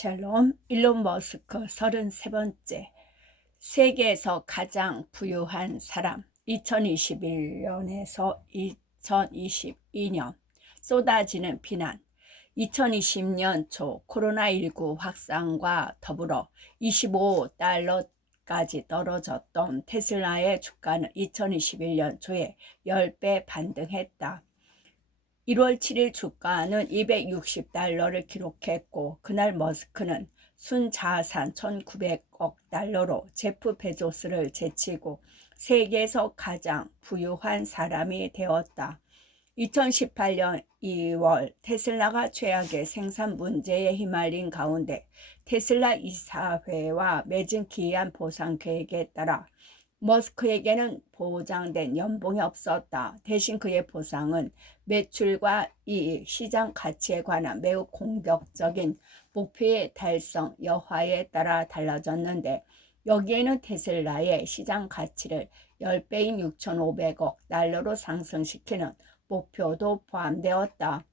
샬롬. 일론 머스크 33번째 세계에서 가장 부유한 사람. 2021년에서 2022년 쏟아지는 비난. 2020년 초 코로나19 확산과 더불어 25달러까지 떨어졌던 테슬라의 주가는 2021년 초에 10배 반등했다. 1월 7일 주가는 260달러를 기록했고, 그날 머스크는 순자산 1900억 달러로 제프 베조스를 제치고 세계에서 가장 부유한 사람이 되었다. 2018년 2월 테슬라가 최악의 생산 문제에 휘말린 가운데 테슬라 이사회와 맺은 기이한 보상 계획에 따라 머스크에게는 보장된 연봉이 없었다. 대신 그의 보상은 매출과 이익, 시장 가치에 관한 매우 공격적인 목표의 달성 여하에 따라 달라졌는데, 여기에는 테슬라의 시장 가치를 10배인 6,500억 달러로 상승시키는 목표도 포함되었다.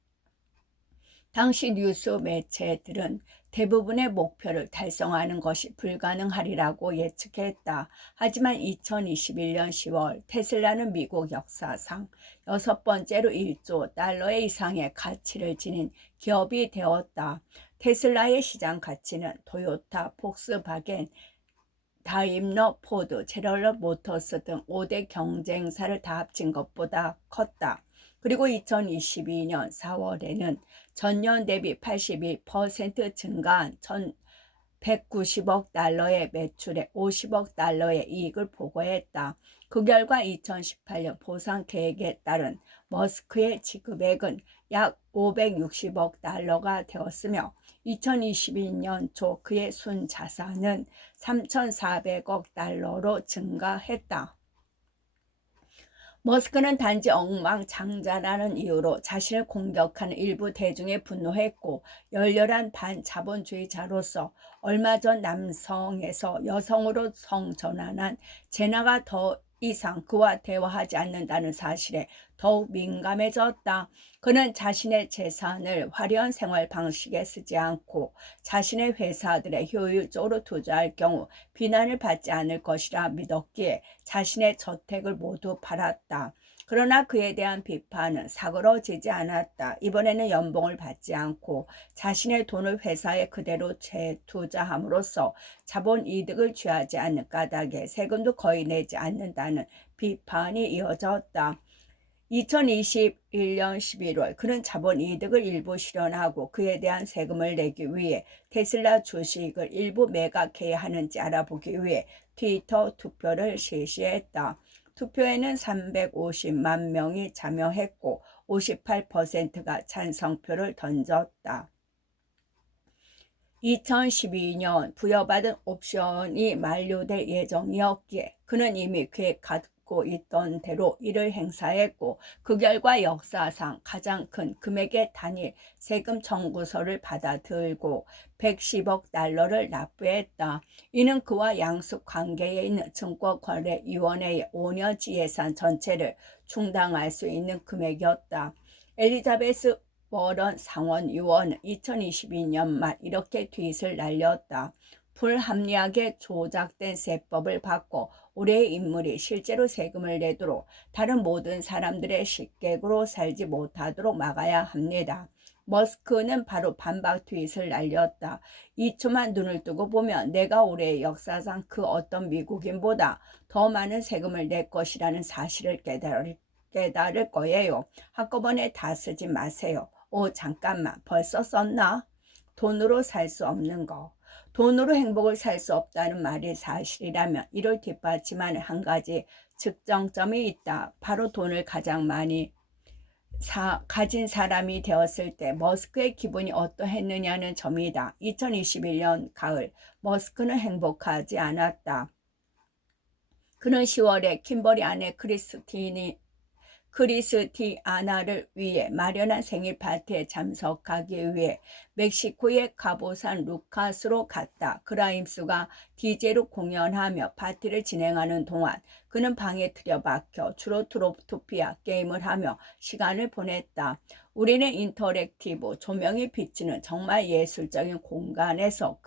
당시 뉴스 매체들은 대부분의 목표를 달성하는 것이 불가능하리라고 예측했다. 하지만 2021년 10월 테슬라는 미국 역사상 6번째로 1조 달러 이상의 가치를 지닌 기업이 되었다. 테슬라의 시장 가치는 토요타, 폭스바겐, 다임러, 포드, 제너럴 모터스 등 5대 경쟁사를 다 합친 것보다 컸다. 그리고 2022년 4월에는 전년 대비 82% 증가한 1,190억 달러의 매출에 50억 달러의 이익을 보고했다. 그 결과 2018년 보상 계획에 따른 머스크의 지급액은 약 560억 달러가 되었으며, 2022년 초 그의 순자산은 3,400억 달러로 증가했다. 머스크는 단지 엉망장자라는 이유로 자신을 공격하는 일부 대중에 분노했고, 열렬한 반자본주의자로서 얼마 전 남성에서 여성으로 성전환한 제나가 더 이상 그와 대화하지 않는다는 사실에 더욱 민감해졌다. 그는 자신의 재산을 화려한 생활 방식에 쓰지 않고 자신의 회사들에 효율적으로 투자할 경우 비난을 받지 않을 것이라 믿었기에 자신의 저택을 모두 팔았다. 그러나 그에 대한 비판은 사그러지지 않았다. 이번에는 연봉을 받지 않고 자신의 돈을 회사에 그대로 재투자함으로써 자본 이득을 취하지 않는 까닭에 세금도 거의 내지 않는다는 비판이 이어졌다. 2021년 11월 그는 자본 이득을 일부 실현하고 그에 대한 세금을 내기 위해 테슬라 주식을 일부 매각해야 하는지 알아보기 위해 트위터 투표를 실시했다. 투표에는 350만 명이 참여했고 58%가 찬성표를 던졌다. 2012년 부여받은 옵션이 만료될 예정이었기에 그는 이미 계획하고 있던 대로 이를 행사했고, 그 결과 역사상 가장 큰 금액의 단일 세금 청구서를 받아들고 110억 달러를 납부했다. 이는 그와 양숙 관계에 있는 증권거래위원회의 5년치 예산 전체를 충당할 수 있는 금액이었다. 엘리자베스 워런 상원의원은 2022년 말 이렇게 트윗을 날렸다. 불합리하게 조작된 세법을 바꿔 올해의 인물이 실제로 세금을 내도록 다른 모든 사람들의 식객으로 살지 못하도록 막아야 합니다. 머스크는 바로 반박 트윗을 날렸다. 2초만 눈을 뜨고 보면 내가 올해의 역사상 그 어떤 미국인보다 더 많은 세금을 낼 것이라는 사실을 깨달을 거예요. 한꺼번에 다 쓰지 마세요. 잠깐만, 벌써 썼나? 돈으로 살 수 없는 거. 돈으로 행복을 살 수 없다는 말이 사실이라면 이를 뒷받침하는 한 가지 측정점이 있다. 바로 돈을 가장 많이 가진 사람이 되었을 때 머스크의 기분이 어떠했느냐는 점이다. 2021년 가을, 머스크는 행복하지 않았다. 그는 10월에 킴버리 아내 크리스티아나를 위해 마련한 생일 파티에 참석하기 위해 멕시코의 가보산 루카스로 갔다. 그라임스가 DJ로 공연하며 파티를 진행하는 동안 그는 방에 들여박혀 주로 트로토피아 게임을 하며 시간을 보냈다. 우리는 인터랙티브, 조명이 비치는 정말 예술적인 공간에서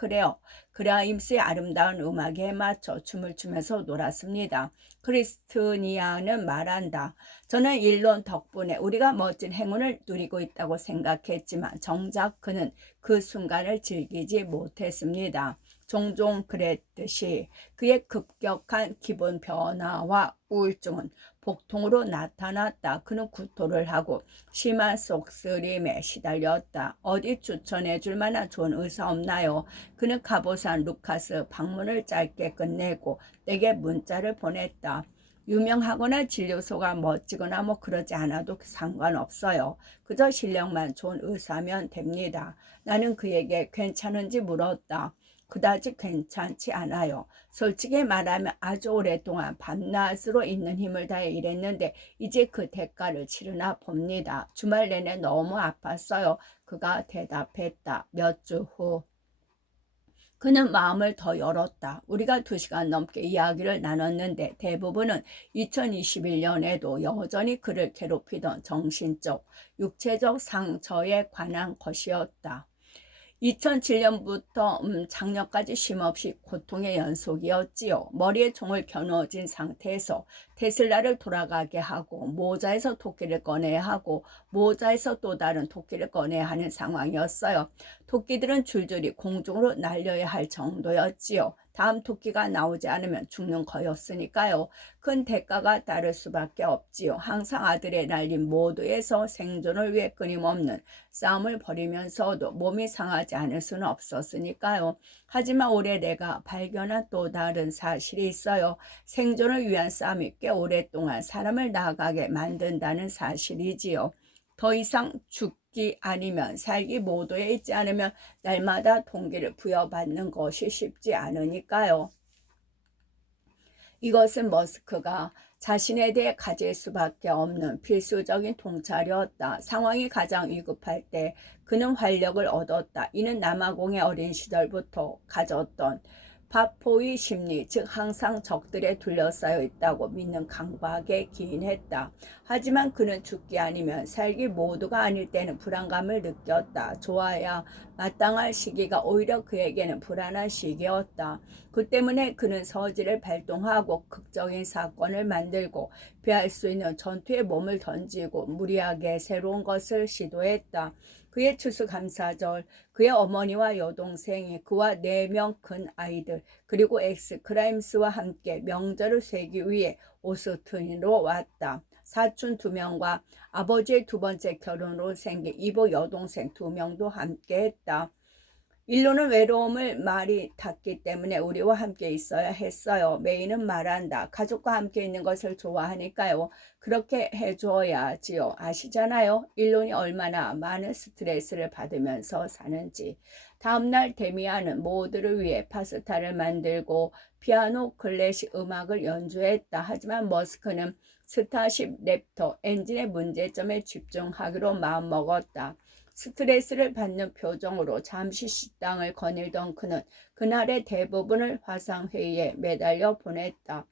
그라임스의 아름다운 음악에 맞춰 춤을 추면서 놀았습니다. 크리스티니아는 말한다. 저는 일론 덕분에 우리가 멋진 행운을 누리고 있다고 생각했지만 정작 그는 그 순간을 즐기지 못했습니다. 종종 그랬듯이 그의 급격한 기분 변화와 우울증은 복통으로 나타났다. 그는 구토를 하고 심한 속쓰림에 시달렸다. 어디 추천해 줄 만한 좋은 의사 없나요? 그는 가보산 루카스 방문을 짧게 끝내고 내게 문자를 보냈다. 유명하거나 진료소가 멋지거나 그러지 않아도 상관없어요. 그저 실력만 좋은 의사면 됩니다. 나는 그에게 괜찮은지 물었다. 그다지 괜찮지 않아요. 솔직히 말하면 아주 오랫동안 밤낮으로 있는 힘을 다해 일했는데 이제 그 대가를 치르나 봅니다. 주말 내내 너무 아팠어요. 그가 대답했다. 몇 주 후. 그는 마음을 더 열었다. 우리가 2시간 넘게 이야기를 나눴는데 대부분은 2021년에도 여전히 그를 괴롭히던 정신적, 육체적 상처에 관한 것이었다. 2007년부터 작년까지 쉼없이 고통의 연속이었지요. 머리에 총을 겨누어진 상태에서 테슬라를 돌아가게 하고 모자에서 토끼를 꺼내야 하고 모자에서 또 다른 토끼를 꺼내야 하는 상황이었어요. 토끼들은 줄줄이 공중으로 날려야 할 정도였지요. 다음 토끼가 나오지 않으면 죽는 거였으니까요. 큰 대가가 따를 수밖에 없지요. 항상 아드레날린 모드에서 생존을 위해 끊임없는 싸움을 벌이면서도 몸이 상하지 않을 수는 없었으니까요. 하지만 올해 내가 발견한 또 다른 사실이 있어요. 생존을 위한 싸움이 꽤 오랫동안 사람을 나아가게 만든다는 사실이지요. 더 이상 죽기 아니면 살기 모두에 있지 않으면 날마다 동기를 부여받는 것이 쉽지 않으니까요. 이것은 머스크가 자신에 대해 가질 수밖에 없는 필수적인 통찰이었다. 상황이 가장 위급할 때 그는 활력을 얻었다. 이는 남아공의 어린 시절부터 가졌던 바포의 심리, 즉 항상 적들에 둘러싸여 있다고 믿는 강박에 기인했다. 하지만 그는 죽기 아니면 살기 모두가 아닐 때는 불안감을 느꼈다. 좋아야 마땅할 시기가 오히려 그에게는 불안한 시기였다. 그 때문에 그는 서지를 발동하고 극적인 사건을 만들고 피할 수 있는 전투에 몸을 던지고 무리하게 새로운 것을 시도했다. 그의 추수감사절, 그의 어머니와 여동생이 그와 4명 큰 아이들 그리고 엑스 크라임스와 함께 명절을 쇠기 위해 오스틴으로 왔다. 사촌 2명과 아버지의 2번째 결혼으로 생긴 이보 여동생 2명도 함께했다. 일로는 외로움을 많이 탔기 때문에 우리와 함께 있어야 했어요. 메이는 말한다. 가족과 함께 있는 것을 좋아하니까요. 그렇게 해줘야지요. 아시잖아요. 일론이 얼마나 많은 스트레스를 받으면서 사는지. 다음날 데미안은 모두를 위해 파스타를 만들고 피아노 클래식 음악을 연주했다. 하지만 머스크는 스타쉽 랩터 엔진의 문제점에 집중하기로 마음먹었다. 스트레스를 받는 표정으로 잠시 식당을 거닐던 그는 그날의 대부분을 화상회의에 매달려 보냈다.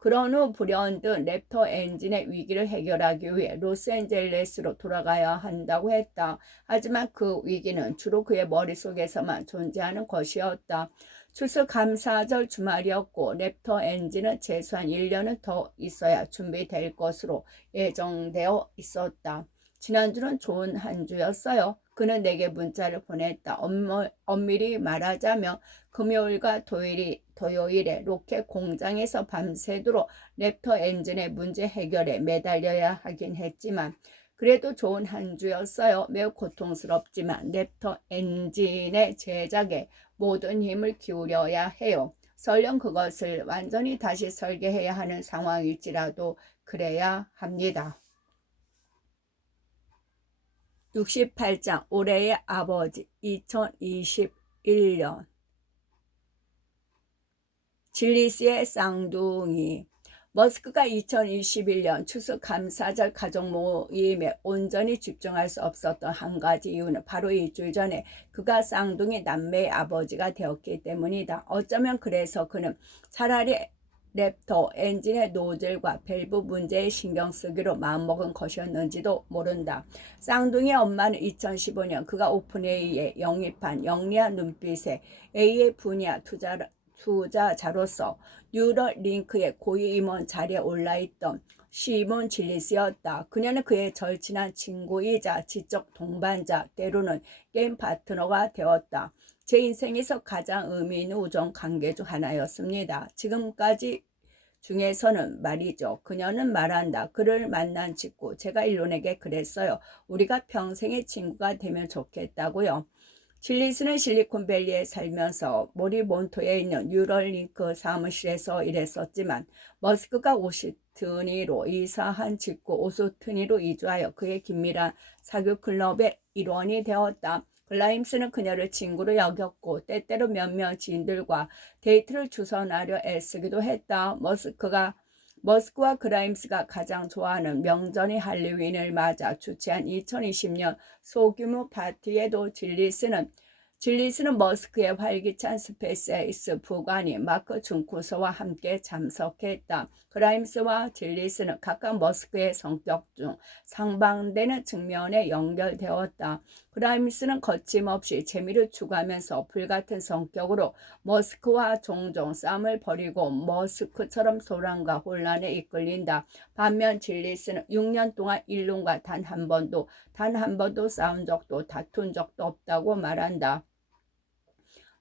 그런 후 불현듯 랩터 엔진의 위기를 해결하기 위해 로스앤젤레스로 돌아가야 한다고 했다. 하지만 그 위기는 주로 그의 머릿속에서만 존재하는 것이었다. 추수감사절 주말이었고 랩터 엔진은 최소한 1년은 더 있어야 준비될 것으로 예정되어 있었다. 지난주는 좋은 한 주였어요. 그는 내게 문자를 보냈다. 엄밀히 말하자면 금요일과 토요일에 로켓 공장에서 밤새도록 랩터 엔진의 문제 해결에 매달려야 하긴 했지만 그래도 좋은 한 주였어요. 매우 고통스럽지만 랩터 엔진의 제작에 모든 힘을 기울여야 해요. 설령 그것을 완전히 다시 설계해야 하는 상황일지라도 그래야 합니다. 68장 올해의 아버지 2021년 질리스의 쌍둥이 머스크가 2021년 추수감사절 가족 모임에 온전히 집중할 수 없었던 한 가지 이유는 바로 일주일 전에 그가 쌍둥이 남매의 아버지가 되었기 때문이다. 어쩌면 그래서 그는 차라리 랩터 엔진의 노즐과 밸브 문제에 신경 쓰기로 마음먹은 것이었는지도 모른다. 쌍둥이의 엄마는 2015년 그가 오픈AI에 영입한 영리한 눈빛에 AI 분야 투자자로서 뉴럴링크의 고위 임원 자리에 올라있던 시몬 질리스였다. 그녀는 그의 절친한 친구이자 지적 동반자, 때로는 게임 파트너가 되었다. 제 인생에서 가장 의미 있는 우정 관계 중 하나였습니다. 지금까지 중에서는 말이죠. 그녀는 말한다. 그를 만난 직후 제가 일론에게 그랬어요. 우리가 평생의 친구가 되면 좋겠다고요. 질리스는 실리콘밸리에 살면서 모리몬토에 있는 뉴럴링크 사무실에서 일했었지만 머스크가 오스틴으로 이사한 직후 오스틴으로 이주하여 그의 긴밀한 사교 클럽의 일원이 되었다. 글라임스는 그녀를 친구로 여겼고 때때로 몇몇 지인들과 데이트를 주선하려 애쓰기도 했다. 머스크와 그라임스가 가장 좋아하는 명절인 할로윈을 맞아 주최한 2020년 소규모 파티에도 질리스는 머스크의 활기찬 스페이스X 부관인 마크 준쿠서와 함께 참석했다. 그라임스와 질리스는 각각 머스크의 성격 중 상반되는 측면에 연결되었다. 그라임스는 거침없이 재미를 추구하면서 불같은 성격으로 머스크와 종종 싸움을 벌이고 머스크처럼 소란과 혼란에 이끌린다. 반면 질리스는 6년 동안 일론과 단 한 번도 싸운 적도 다툰 적도 없다고 말한다.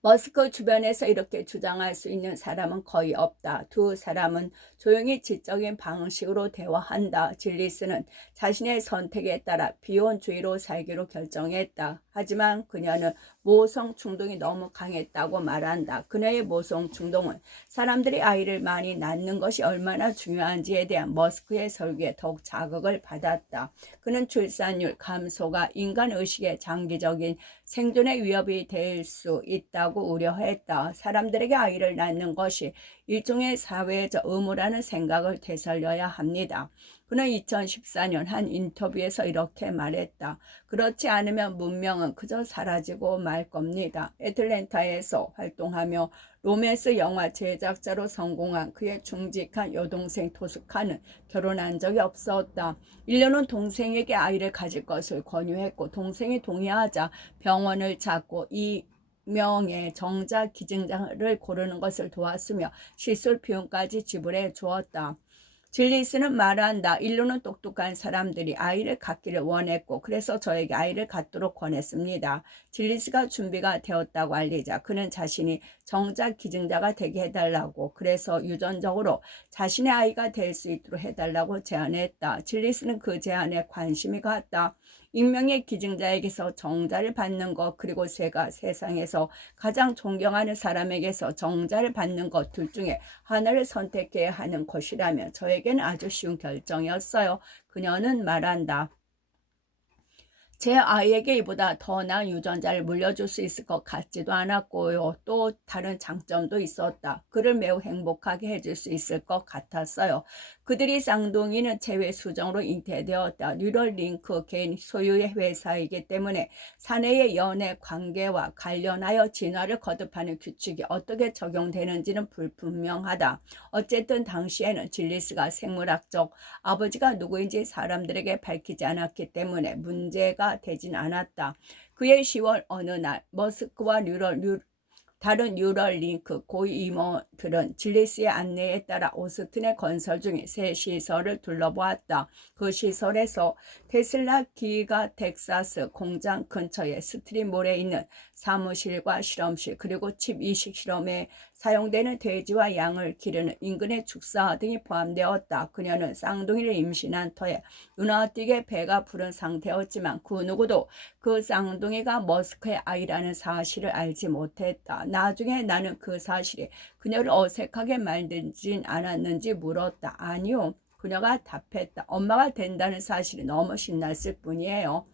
머스크 주변에서 이렇게 주장할 수 있는 사람은 거의 없다. 두 사람은 조용히 지적인 방식으로 대화한다. 질리스는 자신의 선택에 따라 비혼주의로 살기로 결정했다. 하지만 그녀는 모성 충동이 너무 강했다고 말한다. 그녀의 모성 충동은 사람들이 아이를 많이 낳는 것이 얼마나 중요한지에 대한 머스크의 설계에 더욱 자극을 받았다. 그는 출산율 감소가 인간 의식의 장기적인 생존의 위협이 될 수 있다고 우려했다. 사람들에게 아이를 낳는 것이 일종의 사회적 의무라는 생각을 되살려야 합니다. 그는 2014년 한 인터뷰에서 이렇게 말했다. 그렇지 않으면 문명은 그저 사라지고 말 겁니다. 애틀랜타에서 활동하며 로맨스 영화 제작자로 성공한 그의 중직한 여동생 토스카는 결혼한 적이 없었다. 일련은 동생에게 아이를 가질 것을 권유했고 동생이 동의하자 병원을 찾고 명의 정자 기증자를 고르는 것을 도왔으며 시술 비용까지 지불해 주었다. 질리스는 말한다. 일론은 똑똑한 사람들이 아이를 갖기를 원했고 그래서 저에게 아이를 갖도록 권했습니다. 질리스가 준비가 되었다고 알리자 그는 자신이 정작 기증자가 되게 해달라고 그래서 유전적으로 자신의 아이가 될 수 있도록 해달라고 제안했다. 질리스는 그 제안에 관심이 갔다. 익명의 기증자에게서 정자를 받는 것 그리고 제가 세상에서 가장 존경하는 사람에게서 정자를 받는 것 둘 중에 하나를 선택해야 하는 것이라면 저에게는 아주 쉬운 결정이었어요. 그녀는 말한다. 제 아이에게 이보다 더 나은 유전자를 물려줄 수 있을 것 같지도 않았고요. 또 다른 장점도 있었다. 그를 매우 행복하게 해줄 수 있을 것 같았어요. 그들이 쌍둥이는 제외 수정으로 잉태되었다. 뉴럴링크 개인 소유의 회사이기 때문에 사내의 연애 관계와 관련하여 진화를 거듭하는 규칙이 어떻게 적용되는지는 불분명하다. 어쨌든 당시에는 질리스가 생물학적 아버지가 누구인지 사람들에게 밝히지 않았기 때문에 문제가 되진 않았다. 그의 10월 어느 날 머스크와 다른 뉴럴링크 고위 임원들은 질리스의 안내에 따라 오스틴의 건설 중인 새 시설을 둘러보았다. 그 시설에서 테슬라 기가 텍사스 공장 근처의 스트림몰에 있는 사무실과 실험실 그리고 칩 이식 실험에 사용되는 돼지와 양을 기르는 인근의 축사 등이 포함되었다. 그녀는 쌍둥이를 임신한 터에 눈어띄게 배가 부른 상태였지만 그 누구도 그 쌍둥이가 머스크의 아이라는 사실을 알지 못했다. 나중에 나는 그 사실이 그녀를 어색하게 만들진 않았는지 물었다. 아니요. 그녀가 답했다. 엄마가 된다는 사실이 너무 신났을 뿐이에요.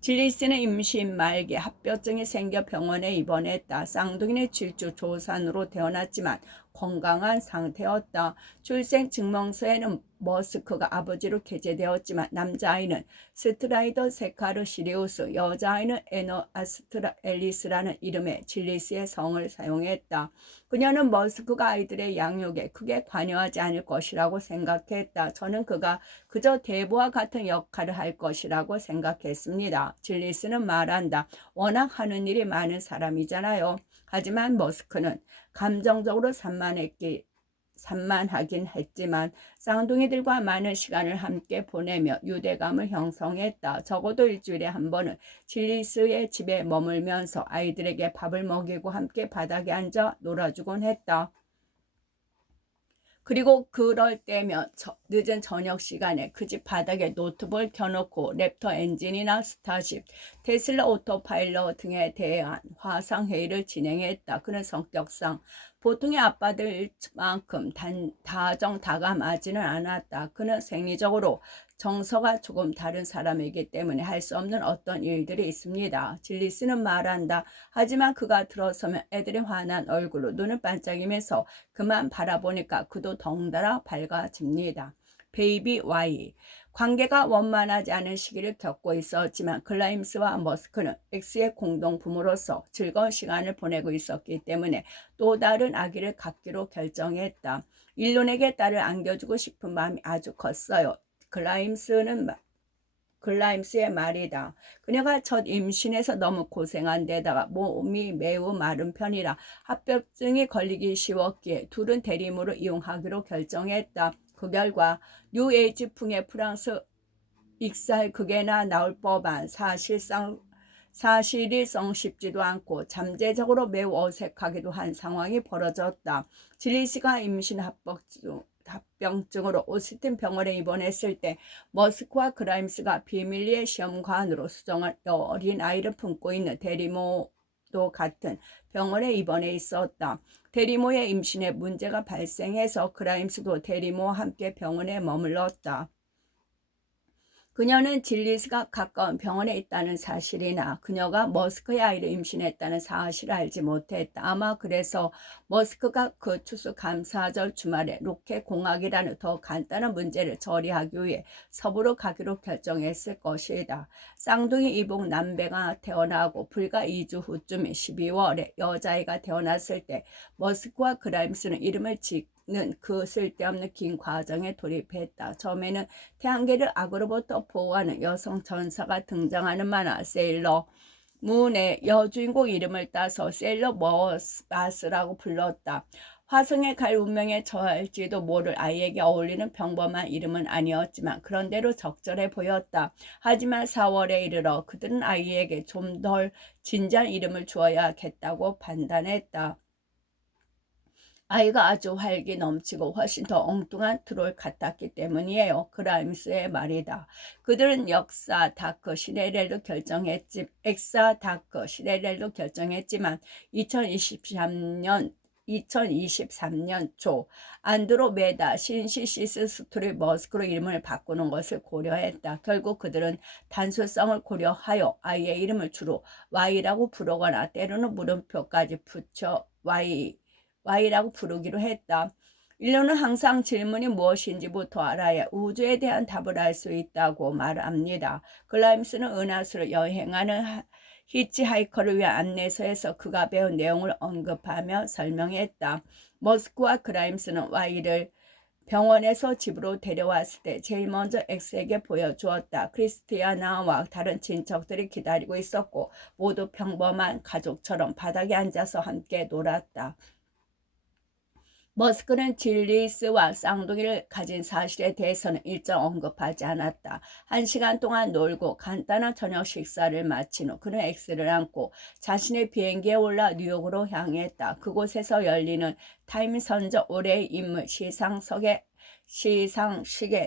질리스는 임신 말기에 합병증이 생겨 병원에 입원했다. 쌍둥이는 질주 조산으로 태어났지만 건강한 상태였다. 출생 증명서에는 머스크가 아버지로 게재되었지만 남자아이는 스트라이더 세카르 시리우스, 여자아이는 에너 아스트라 앨리스라는 이름의 질리스의 성을 사용했다. 그녀는 머스크가 아이들의 양육에 크게 관여하지 않을 것이라고 생각했다. 저는 그가 그저 대부와 같은 역할을 할 것이라고 생각했습니다. 질리스는 말한다. 워낙 하는 일이 많은 사람이잖아요. 하지만 머스크는 감정적으로 산만하긴 했지만 쌍둥이들과 많은 시간을 함께 보내며 유대감을 형성했다. 적어도 일주일에 한 번은 질리스의 집에 머물면서 아이들에게 밥을 먹이고 함께 바닥에 앉아 놀아주곤 했다. 그리고 그럴 때면 늦은 저녁 시간에 그 집 바닥에 노트북을 켜놓고 랩터 엔진이나 스타쉽, 테슬라 오토파일럿 등에 대한 화상회의를 진행했다. 그는 성격상 보통의 아빠들만큼 다정다감하지는 않았다. 그는 생리적으로 정서가 조금 다른 사람이기 때문에 할 수 없는 어떤 일들이 있습니다. 질리스는 말한다. 하지만 그가 들어서면 애들이 환한 얼굴로 눈을 반짝이면서 그만 바라보니까 그도 덩달아 밝아집니다. 베이비 Y. 관계가 원만하지 않은 시기를 겪고 있었지만 글라임스와 머스크는 X의 공동 부모로서 즐거운 시간을 보내고 있었기 때문에 또 다른 아기를 갖기로 결정했다. 일론에게 딸을 안겨주고 싶은 마음이 아주 컸어요. 글라임스의 말이다. 그녀가 첫 임신에서 너무 고생한 데다가 몸이 매우 마른 편이라 합병증이 걸리기 쉬웠기에 둘은 대리모를 이용하기로 결정했다. 그 결과 뉴에이지풍의 프랑스 익살 극에나 나올 법한 사실일성 쉽지도 않고 잠재적으로 매우 어색하기도 한 상황이 벌어졌다. 질리스가 임신 합병증으로 오스틴 병원에 입원했을 때 머스크와 그라임스가 비밀리에 시험관으로 수정한 어린 아이를 품고 있는 대리모도 같은 병원에 입원해 있었다. 대리모의 임신에 문제가 발생해서 그라임스도 대리모와 함께 병원에 머물렀다. 그녀는 질리스가 가까운 병원에 있다는 사실이나 그녀가 머스크의 아이를 임신했다는 사실을 알지 못했다. 아마 그래서 머스크가 그 추수감사절 주말에 로켓 공학이라는 더 간단한 문제를 처리하기 위해 서부로 가기로 결정했을 것이다. 쌍둥이 이복 남배가 태어나고 불과 2주 후쯤인 12월에 여자아이가 태어났을 때 머스크와 그라임스는 이름을 는 그 쓸데없는 긴 과정에 돌입했다. 처음에는 태양계를 악으로부터 보호하는 여성 전사가 등장하는 만화 세일러 문의 여주인공 이름을 따서 세일러 머스라고 불렀다. 화성에 갈 운명에 처할지도 모를 아이에게 어울리는 평범한 이름은 아니었지만 그런대로 적절해 보였다. 하지만 4월에 이르러 그들은 아이에게 좀 덜 진지한 이름을 주어야겠다고 판단했다. 아이가 아주 활기 넘치고 훨씬 더 엉뚱한 트롤 같았기 때문이에요. 그라임스의 말이다. 그들은 엑사 다크 시네렐로 결정했지만 2023년 초 안드로메다 신시시스 스토리 머스크로 이름을 바꾸는 것을 고려했다. 결국 그들은 단순성을 고려하여 아이의 이름을 주로 Y라고 부르거나 때로는 물음표까지 붙여 Y라고 부르기로 했다. 인류는 항상 질문이 무엇인지부터 알아야 우주에 대한 답을 알 수 있다고 말합니다. 글라임스는 은하수를 여행하는 히치하이커를 위한 안내서에서 그가 배운 내용을 언급하며 설명했다. 머스크와 그라임스는 Y를 병원에서 집으로 데려왔을 때 제일 먼저 X에게 보여주었다. 크리스티아나와 다른 친척들이 기다리고 있었고 모두 평범한 가족처럼 바닥에 앉아서 함께 놀았다. 머스크는 질리스와 쌍둥이를 가진 사실에 대해서는 일절 언급하지 않았다. 1시간 동안 놀고 간단한 저녁 식사를 마친 후 그는 X를 안고 자신의 비행기에 올라 뉴욕으로 향했다. 그곳에서 열리는 타임 선저 올해의 인물 시상식에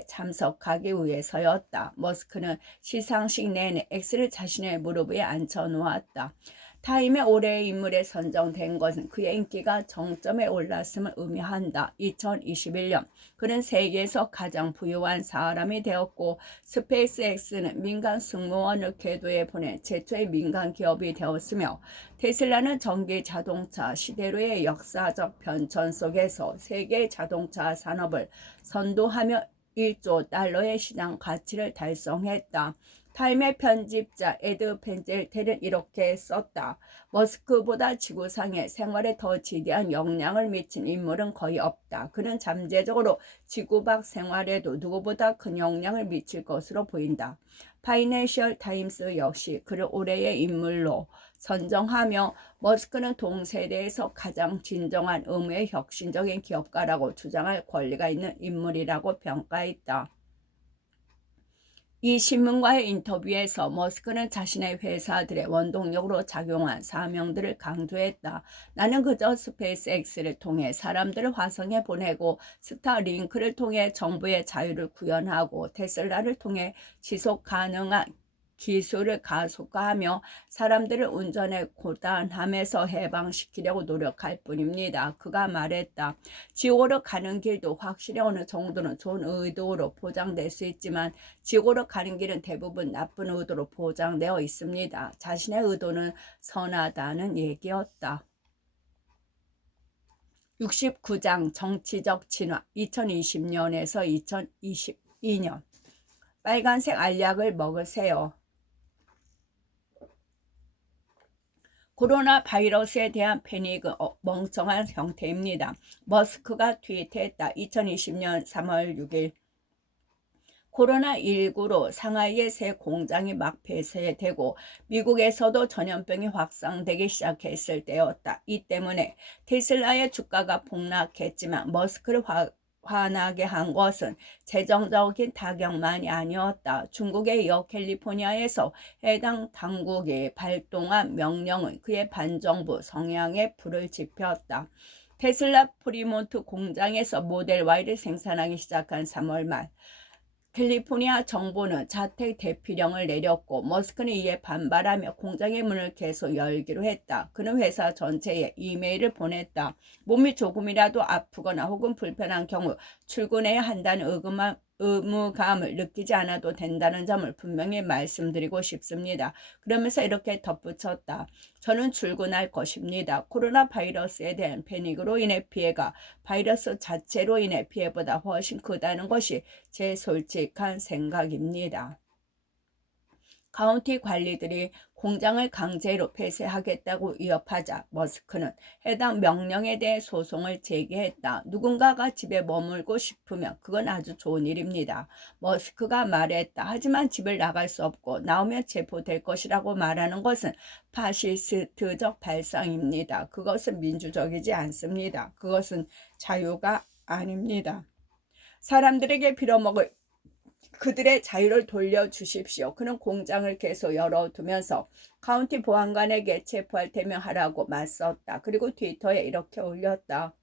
참석하기 위해서였다. 머스크는 시상식 내내 X를 자신의 무릎 위에 앉혀 놓았다. 타임의 올해의 인물에 선정된 것은 그의 인기가 정점에 올랐음을 의미한다. 2021년 그는 세계에서 가장 부유한 사람이 되었고 스페이스X는 민간 승무원을 궤도에 보낸 최초의 민간 기업이 되었으며 테슬라는 전기 자동차 시대로의 역사적 변천 속에서 세계 자동차 산업을 선도하며 1조 달러의 시장 가치를 달성했다. 타임의 편집자 에드 펜젤텔은 이렇게 썼다. 머스크보다 지구상의 생활에 더 지대한 영향을 미친 인물은 거의 없다. 그는 잠재적으로 지구 밖 생활에도 누구보다 큰 영향을 미칠 것으로 보인다. 파이낸셜 타임스 역시 그를 올해의 인물로 선정하며 머스크는 동세대에서 가장 진정한 의무의 혁신적인 기업가라고 주장할 권리가 있는 인물이라고 평가했다. 이 신문과의 인터뷰에서 머스크는 자신의 회사들의 원동력으로 작용한 사명들을 강조했다. 나는 그저 스페이스X를 통해 사람들을 화성에 보내고 스타링크를 통해 정부의 자유를 구현하고 테슬라를 통해 지속 가능한 기술을 가속화하며 사람들을 운전의 고단함에서 해방시키려고 노력할 뿐입니다. 그가 말했다. 지옥으로 가는 길도 확실히 어느 정도는 좋은 의도로 보장될 수 있지만 지옥으로 가는 길은 대부분 나쁜 의도로 보장되어 있습니다. 자신의 의도는 선하다는 얘기였다. 69장 정치적 진화 2020년에서 2022년 빨간색 알약을 먹으세요. 코로나 바이러스에 대한 패닉은 멍청한 형태입니다. 머스크가 트윗했다. 2020년 3월 6일 코로나19로 상하이의 새 공장이 막 폐쇄되고 미국에서도 전염병이 확산되기 시작했을 때였다. 이 때문에 테슬라의 주가가 폭락했지만 머스크를 화나게 한 것은 재정적인 타격만이 아니었다. 중국에 이어 캘리포니아에서 해당 당국이 발동한 명령은 그의 반정부 성향에 불을 지폈다. 테슬라 프리몬트 공장에서 모델 Y를 생산하기 시작한 3월 말 캘리포니아 정부는 자택 대피령을 내렸고 머스크는 이에 반발하며 공장의 문을 계속 열기로 했다. 그는 회사 전체에 이메일을 보냈다. 몸이 조금이라도 아프거나 혹은 불편한 경우 출근해야 한다는 의무감을 느끼지 않아도 된다는 점을 분명히 말씀드리고 싶습니다. 그러면서 이렇게 덧붙였다. 저는 출근할 것입니다. 코로나 바이러스에 대한 패닉으로 인해 피해가 바이러스 자체로 인해 피해보다 훨씬 크다는 것이 제 솔직한 생각입니다. 카운티 관리들이 공장을 강제로 폐쇄하겠다고 위협하자 머스크는 해당 명령에 대해 소송을 제기했다. 누군가가 집에 머물고 싶으면 그건 아주 좋은 일입니다. 머스크가 말했다. 하지만 집을 나갈 수 없고 나오면 체포될 것이라고 말하는 것은 파시스트적 발상입니다. 그것은 민주적이지 않습니다. 그것은 자유가 아닙니다. 사람들에게 빌어먹을 그들의 자유를 돌려주십시오. 그는 공장을 계속 열어두면서 카운티 보안관에게 체포할 테며 하라고 맞섰다. 그리고 트위터에 이렇게 올렸다.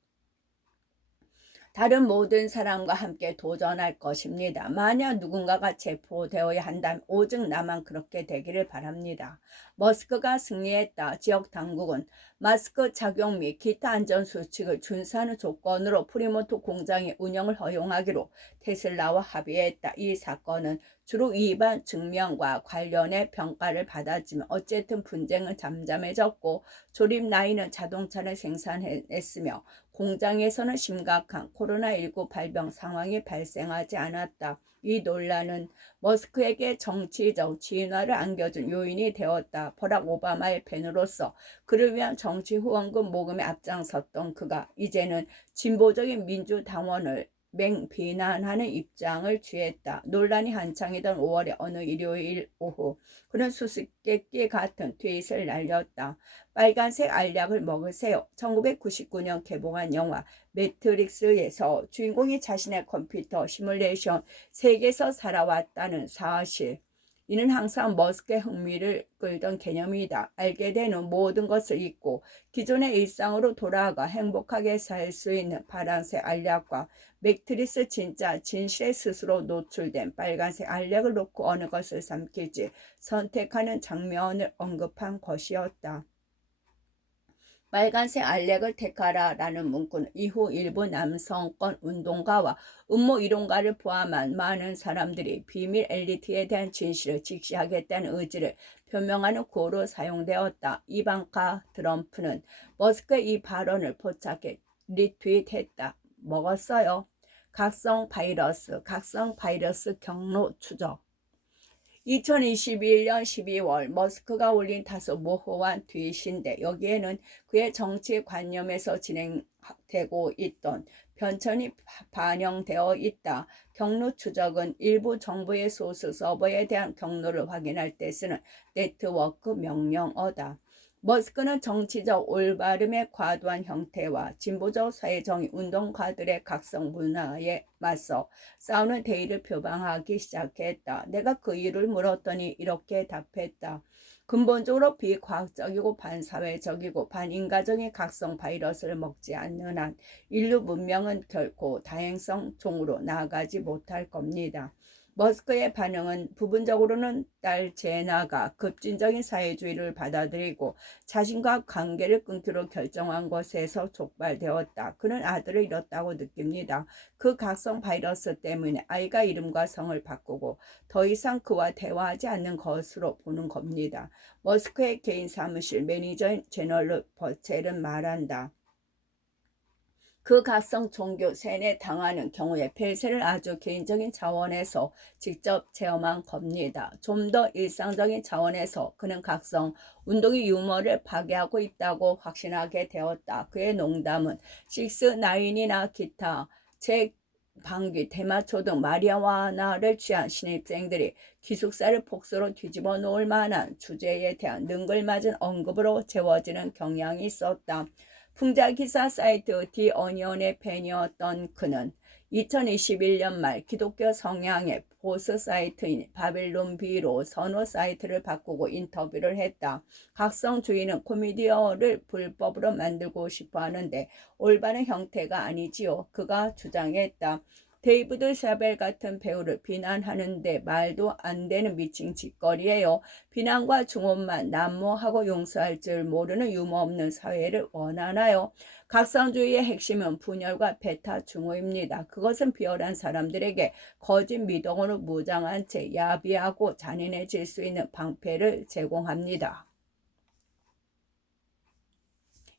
다른 모든 사람과 함께 도전할 것입니다. 만약 누군가가 체포되어야 한다면 오직 나만 그렇게 되기를 바랍니다. 머스크가 승리했다. 지역 당국은 마스크 착용 및 기타 안전수칙을 준수하는 조건으로 프리모토 공장의 운영을 허용하기로 테슬라와 합의했다. 이 사건은 주로 위반 증명과 관련해 평가를 받았지만 어쨌든 분쟁은 잠잠해졌고 조립 라인은 자동차를 생산했으며 공장에서는 심각한 코로나19 발병 상황이 발생하지 않았다. 이 논란은 머스크에게 정치적 진화를 안겨준 요인이 되었다. 버락 오바마의 팬으로서 그를 위한 정치 후원금 모금에 앞장섰던 그가 이제는 진보적인 민주당원을 맹비난하는 입장을 취했다. 논란이 한창이던 5월의 어느 일요일 오후 그는 수수께끼 같은 트윗을 날렸다. 빨간색 알약을 먹으세요. 1999년 개봉한 영화 매트릭스에서 주인공이 자신의 컴퓨터 시뮬레이션 세계에서 살아왔다는 사실. 이는 항상 머스크의 흥미를 끌던 개념이다. 알게 되는 모든 것을 잊고 기존의 일상으로 돌아가 행복하게 살 수 있는 파란색 알약과 매트리스 진짜 진실에 스스로 노출된 빨간색 알약을 놓고 어느 것을 삼킬지 선택하는 장면을 언급한 것이었다. 빨간색 알렉을 택하라 라는 문구는 이후 일부 남성권 운동가와 음모 이론가를 포함한 많은 사람들이 비밀 엘리트에 대한 진실을 직시하겠다는 의지를 표명하는 구호로 사용되었다. 이방카 트럼프는 머스크의 이 발언을 포착해 리트윗했다. 먹었어요. 각성 바이러스 경로 추적. 2021년 12월 머스크가 올린 다소 모호한 트윗인데 여기에는 그의 정치관념에서 진행되고 있던 변천이 반영되어 있다. 경로 추적은 일부 정부의 소스 서버에 대한 경로를 확인할 때 쓰는 네트워크 명령어다. 머스크는 정치적 올바름의 과도한 형태와 진보적 사회정의 운동가들의 각성 문화에 맞서 싸우는 대의를 표방하기 시작했다. 내가 그 이유를 물었더니 이렇게 답했다. 근본적으로 비과학적이고 반사회적이고 반인가적인 각성 바이러스를 먹지 않는 한 인류 문명은 결코 다행성 종으로 나아가지 못할 겁니다. 머스크의 반응은 부분적으로는 딸 제나가 급진적인 사회주의를 받아들이고 자신과 관계를 끊기로 결정한 것에서 촉발되었다. 그는 아들을 잃었다고 느낍니다. 그 각성 바이러스 때문에 아이가 이름과 성을 바꾸고 더 이상 그와 대화하지 않는 것으로 보는 겁니다. 머스크의 개인 사무실 매니저인 제널 버첼은 말한다. 그 각성 종교 세뇌 당하는 경우에 폐쇄를 아주 개인적인 차원에서 직접 체험한 겁니다. 좀 더 일상적인 차원에서 그는 각성 운동의 유머를 파괴하고 있다고 확신하게 되었다. 그의 농담은 6ix9이나 기타 책 방귀, 대마초 등 마리화나를 취한 신입생들이 기숙사를 폭소로 뒤집어 놓을 만한 주제에 대한 능글맞은 언급으로 채워지는 경향이 있었다. 풍자기사 사이트 디 어니언의 팬이었던 그는 2021년 말 기독교 성향의 보수 사이트인 바빌론 B로 선호 사이트를 바꾸고 인터뷰를 했다. 각성주의는 코미디어를 불법으로 만들고 싶어 하는데 올바른 형태가 아니지요. 그가 주장했다. 데이비드 샤벨 같은 배우를 비난하는데 말도 안 되는 미친 짓거리예요. 비난과 중언만 난무하고 용서할 줄 모르는 유머 없는 사회를 원하나요? 각성주의의 핵심은 분열과 배타 증오입니다. 그것은 비열한 사람들에게 거짓 미덕으로 무장한 채 야비하고 잔인해질 수 있는 방패를 제공합니다.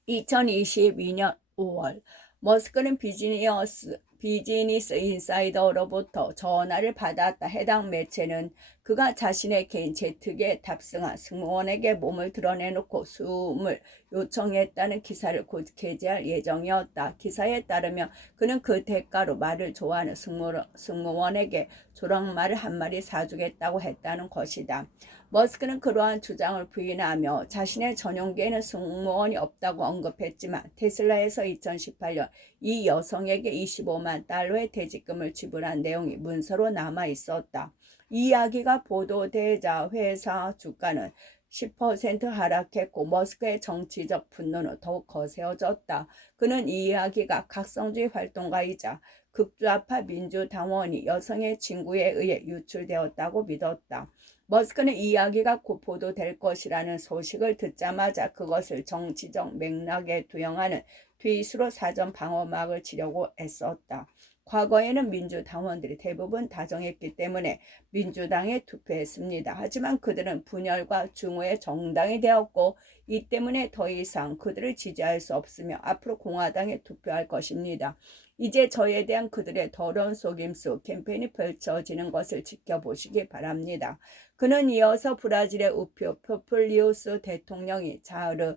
2022년 5월 머스크는 비즈니스 인사이더로부터 전화를 받았다. 해당 매체는 그가 자신의 개인 제트기에 탑승한 승무원에게 몸을 드러내놓고 숨을 요청했다는 기사를 곧 게재할 예정이었다. 기사에 따르면 그는 그 대가로 말을 좋아하는 승무원에게 조랑말을 한 마리 사주겠다고 했다는 것이다. 머스크는 그러한 주장을 부인하며 자신의 전용기에는 승무원이 없다고 언급했지만 테슬라에서 2018년 이 여성에게 25만 달러의 퇴직금을 지불한 내용이 문서로 남아 있었다. 이 이야기가 보도되자 회사 주가는 10% 하락했고 머스크의 정치적 분노는 더욱 거세어졌다. 그는 이 이야기가 각성주의 활동가이자 극좌파 민주당원이 여성의 친구에 의해 유출되었다고 믿었다. 머스크는 이 이야기가 곧 보도될 것이라는 소식을 듣자마자 그것을 정치적 맥락에 투영하는 트윗으로 사전 방어막을 치려고 애썼다. 과거에는 민주당원들이 대부분 다정했기 때문에 민주당에 투표했습니다. 하지만 그들은 분열과 증오의 정당이 되었고 이 때문에 더 이상 그들을 지지할 수 없으며 앞으로 공화당에 투표할 것입니다. 이제 저에 대한 그들의 더러운 속임수 캠페인이 펼쳐지는 것을 지켜보시기 바랍니다. 그는 이어서 브라질의 우표 포플리우스 대통령이 자르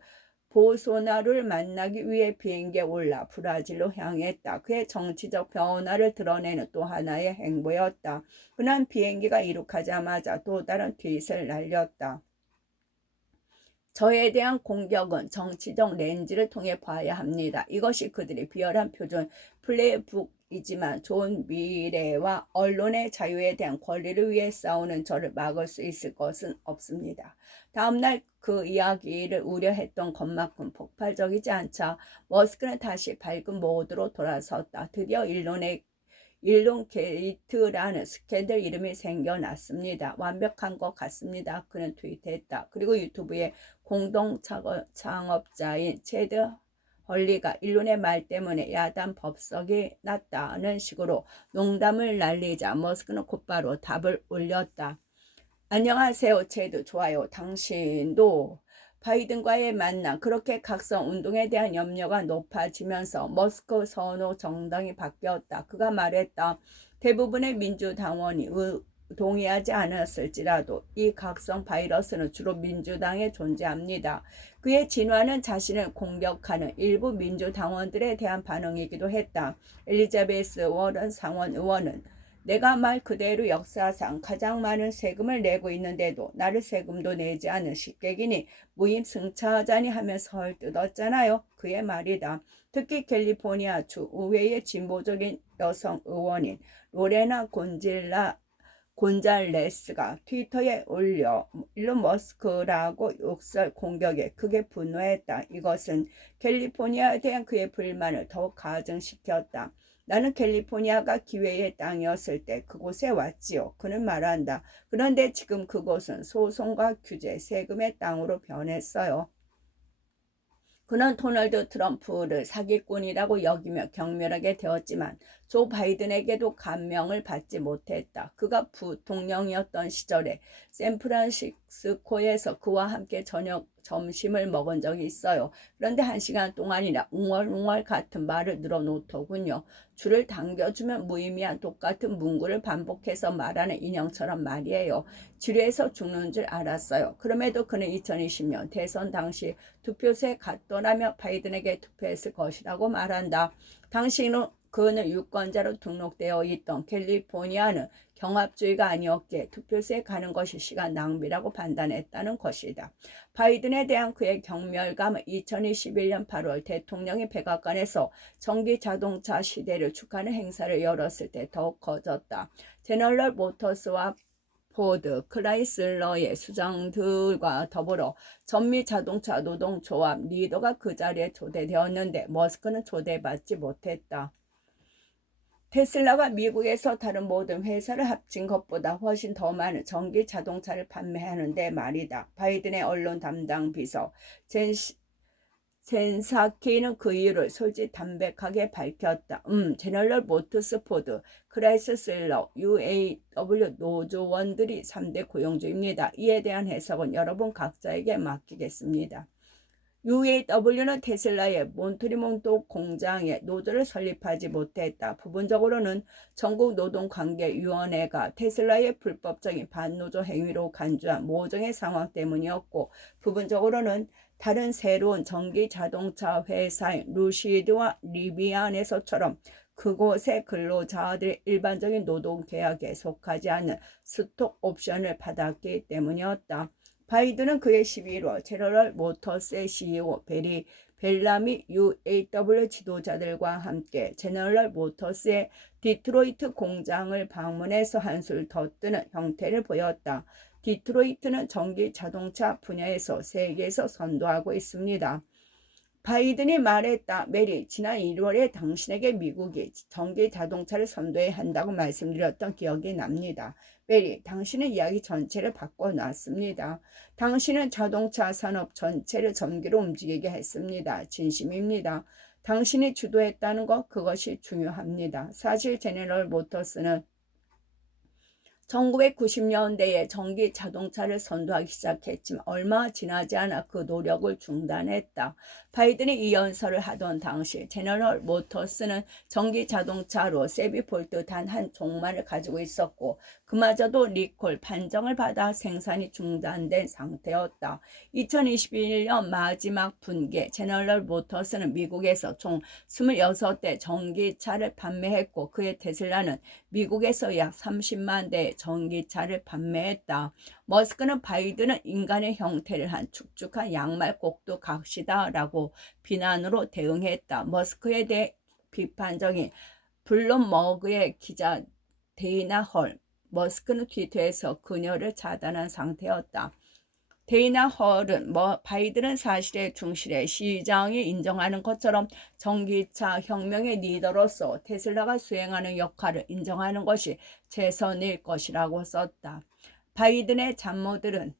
보소나루를 만나기 위해 비행기에 올라 브라질로 향했다. 그의 정치적 변화를 드러내는 또 하나의 행보였다. 그는 비행기가 이륙하자마자 또 다른 트윗을 날렸다. 저에 대한 공격은 정치적 렌즈를 통해 봐야 합니다. 이것이 그들의 비열한 표준 플레이북이지만 좋은 미래와 언론의 자유에 대한 권리를 위해 싸우는 저를 막을 수 있을 것은 없습니다. 다음날 그 이야기를 우려했던 것만큼 폭발적이지 않자 머스크는 다시 밝은 모드로 돌아섰다. 드디어 일론 게이트라는 스캔들 이름이 생겨났습니다. 완벽한 것 같습니다. 그는 트윗했다. 그리고 유튜브의 공동 창업자인 체드 헐리가 일론의 말 때문에 야단 법석이 났다는 식으로 농담을 날리자 머스크는 곧바로 답을 올렸다. 안녕하세요, 체드. 좋아요. 당신도 바이든과의 만남, 그렇게 각성 운동에 대한 염려가 높아지면서 머스크 선호 정당이 바뀌었다. 그가 말했다. 대부분의 민주당원이 동의하지 않았을지라도 이 각성 바이러스는 주로 민주당에 존재합니다. 그의 진화는 자신을 공격하는 일부 민주당원들에 대한 반응이기도 했다. 엘리자베스 워런 상원 의원은 내가 말 그대로 역사상 가장 많은 세금을 내고 있는데도 나를 세금도 내지 않은 식객이니 무임승차하자니 하면서 헐뜯었잖아요. 그의 말이다. 특히 캘리포니아 주 의회의 진보적인 여성 의원인 로레나 곤잘레스가 트위터에 올려 일론 머스크라고 욕설 공격에 크게 분노했다. 이것은 캘리포니아에 대한 그의 불만을 더욱 가중시켰다. 나는 캘리포니아가 기회의 땅이었을 때 그곳에 왔지요. 그는 말한다. 그런데 지금 그곳은 소송과 규제, 세금의 땅으로 변했어요. 그는 도널드 트럼프를 사기꾼이라고 여기며 경멸하게 되었지만 조 바이든에게도 감명을 받지 못했다. 그가 부통령이었던 시절에 샌프란시스코에서 그와 함께 점심을 먹은 적이 있어요. 그런데 1시간 동안이나 웅얼웅얼 같은 말을 늘어놓더군요. 줄을 당겨주면 무의미한 똑같은 문구를 반복해서 말하는 인형처럼 말이에요. 지루해서 죽는 줄 알았어요. 그럼에도 그는 2020년 대선 당시 투표소에 갔더라며 바이든에게 투표했을 것이라고 말한다. 당시는 그는 유권자로 등록되어 있던 캘리포니아는 경합주의가 아니었기에 투표소에 가는 것이 시간 낭비라고 판단했다는 것이다. 바이든에 대한 그의 경멸감은 2021년 8월 대통령이 백악관에서 전기자동차 시대를 축하하는 행사를 열었을 때 더욱 커졌다. 제너럴 모터스와 포드, 크라이슬러의 수장들과 더불어 전미자동차 노동조합 리더가 그 자리에 초대되었는데 머스크는 초대받지 못했다. 테슬라가 미국에서 다른 모든 회사를 합친 것보다 훨씬 더 많은 전기 자동차를 판매하는데 말이다. 바이든의 언론 담당 비서 젠사키는 그 이유를 솔직담백하게 밝혔다. 제너럴 모터스, 포드, 크라이슬러, UAW 노조원들이 3대 고용주입니다. 이에 대한 해석은 여러분 각자에게 맡기겠습니다. UAW는 테슬라의 몬트리몬토 공장에 노조를 설립하지 못했다. 부분적으로는 전국노동관계위원회가 테슬라의 불법적인 반노조 행위로 간주한 모종의 상황 때문이었고, 부분적으로는 다른 새로운 전기자동차 회사인 루시드와 리비안에서처럼 그곳의 근로자들이 일반적인 노동계약에 속하지 않는 스톡 옵션을 받았기 때문이었다. 바이든은 그의 11월 제너럴 모터스의 CEO 베리 벨람이 UAW 지도자들과 함께 제너럴 모터스의 디트로이트 공장을 방문해서 한술 더 뜨는 형태를 보였다. 디트로이트는 전기 자동차 분야에서 세계에서 선도하고 있습니다. 바이든이 말했다. 메리, 지난 1월에 당신에게 미국이 전기 자동차를 선도해야 한다고 말씀드렸던 기억이 납니다. 메리, 당신은 이야기 전체를 바꿔놨습니다. 당신은 자동차 산업 전체를 전기로 움직이게 했습니다. 진심입니다. 당신이 주도했다는 것, 그것이 중요합니다. 사실 제너럴 모터스는 1990년대에 전기 자동차를 선도하기 시작했지만 얼마 지나지 않아 그 노력을 중단했다. 바이든이 이 연설을 하던 당시 제너럴 모터스는 전기 자동차로 세비폴트 단 한 종만을 가지고 있었고 그마저도 리콜 판정을 받아 생산이 중단된 상태였다. 2021년 마지막 분기에 제너럴 모터스는 미국에서 총 26대 전기차를 판매했고 그의 테슬라는 미국에서 약 30만 대의 전기차를 판매했다. 머스크는 바이든은 인간의 형태를 한 축축한 양말 꼭두 각시다 라고 비난으로 대응했다. 머스크에 대해 비판적인 블룸버그의 기자 데이나 헐, 머스크는 트위터에서 그녀를 차단한 상태였다. 데이나 헐은 바이든은 사실에 충실해 시장이 인정하는 것처럼 전기차 혁명의 리더로서 테슬라가 수행하는 역할을 인정하는 것이 최선일 것이라고 썼다. 바이든의 잡모들은